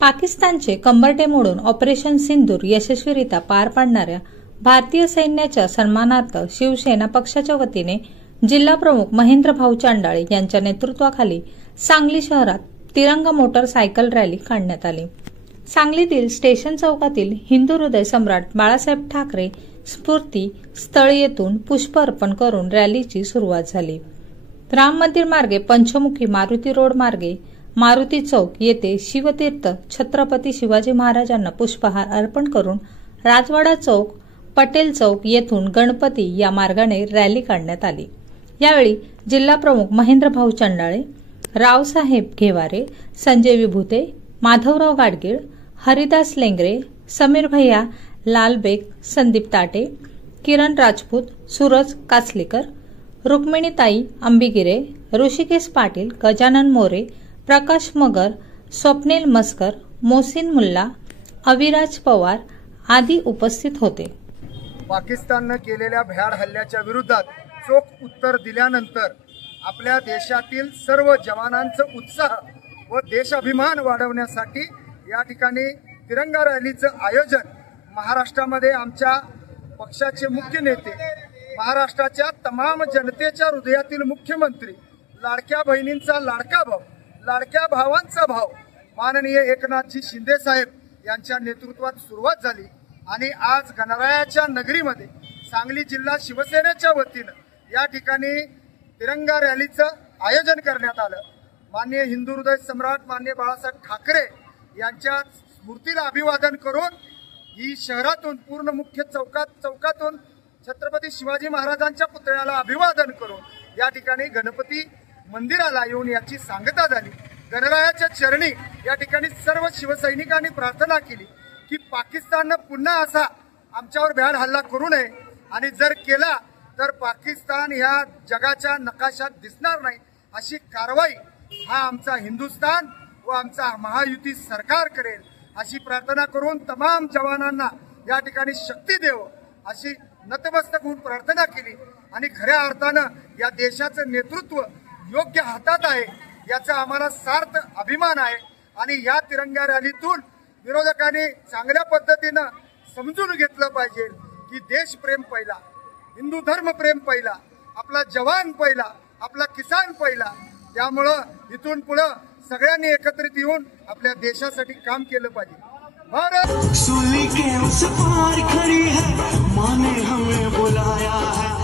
पाकिस्तानचे कंबरटे मोडून ऑपरेशन सिंदूर यशस्वीरित्या पार पाडणाऱ्या भारतीय सैन्याच्या सन्मानार्थ शिवसेना पक्षाच्या वतीने जिल्हाप्रमुख महेंद्र भाऊ चांडाळे यांच्या नेतृत्वाखाली सांगली शहरात तिरंगा मोटरसायकल रॅली काढण्यात आली। सांगलीतील स्टेशन चौकातील हिंदू हृदय सम्राट बाळासाहेब ठाकरे स्फूर्ती स्थळ येथून पुष्प अर्पण करून रॅलीची सुरुवात झाली। राम मंदिर मार्गे पंचमुखी मारुती रोड मार्गे मारुती चौक येथे शिवतीर्थ छत्रपती शिवाजी महाराजांना पुष्पहार अर्पण करून राजवाडा चौक पटेल चौक येथून गणपती या मार्गाने रॅली काढण्यात आली। यावेळी जिल्हाप्रमुख महेंद्र भाऊ चांडाळे, रावसाहेब घेवारे, संजय विभूते, माधवराव गाडगीळ, हरिदास लेंगरे, समीर भैया लालबेग, संदीप ताटे, किरण राजपूत, सूरज काचलीकर, रुक्मिणीताई अंबिगिरे, ऋषिकेश पाटील, गजानन मोरे, प्रकाश मगर, स्वप्नील मस्कर, मोहसिन मुल्ला, अविराज पवार आदी उपस्थित होते। पाकिस्तानने केलेल्या भ्याड हल्ल्याच्या विरोधात चोख उत्तर दिल्यानंतर आपल्या देशातील सर्व जवानांचं उत्साह व देशाभिमान वाढवण्यासाठी या ठिकाणी तिरंगा रॅलीचं आयोजन महाराष्ट्रामध्ये आमच्या पक्षाचे मुख्य नेते, महाराष्ट्राच्या तमाम जनतेच्या हृदयातील मुख्यमंत्री, लाडक्या बहिणींचा लाडका भाऊ, लाडक्या भावांचा भाऊ माननीय एकनाथजी शिंदे साहेब यांच्या नेतृत्वात सुरुवात झाली आणि आज गणरायाच्या नगरीमध्ये सांगली जिल्हा शिवसेनेच्या वतीनं या ठिकाणी तिरंगा रॅलीचं आयोजन करण्यात आलं। माननीय हिंदू हृदय सम्राट माननीय बाळासाहेब ठाकरे यांच्या स्मृतीला अभिवादन करून ही शहरातून पूर्ण मुख्य चौकातून छत्रपती शिवाजी महाराजांच्या पुतळ्याला अभिवादन करून या ठिकाणी गणपती मंदिराला येऊन याची सांगता झाली। गणरायाच्या चरणी या ठिकाणी सर्व शिवसैनिकांनी प्रार्थना केली की पाकिस्ताननं पुन्हा असा आमच्यावर भ्याड हल्ला करू नये आणि जर केला तर पाकिस्तान ह्या जगाच्या नकाशात दिसणार नाही अशी कारवाई हा आमचा हिंदुस्थान व आमचा महायुती सरकार करेल अशी प्रार्थना करून तमाम जवानांना या ठिकाणी शक्ती देव अशी नतमस्तक होऊन प्रार्थना केली आणि खऱ्या अर्थानं या देशाचं नेतृत्व योग्य हातात आहे याचा आम्हाला सार्थ अभिमान आहे। आणि या तिरंगा रॅलीतून विरोधकांनी चांगल्या पद्धतीनं समजून घेतलं पाहिजे की देश प्रेम पहिला, हिंदू धर्म प्रेम पहिला, आपला जवान पहिला, आपला किसान पहिला। त्यामुळं इथून पुढे सगळ्यांनी एकत्रित येऊन आपल्या देशासाठी काम केलं पाहिजे। भारत सूली के उस पार खड़ी है, माँ ने हमें बुलाया है।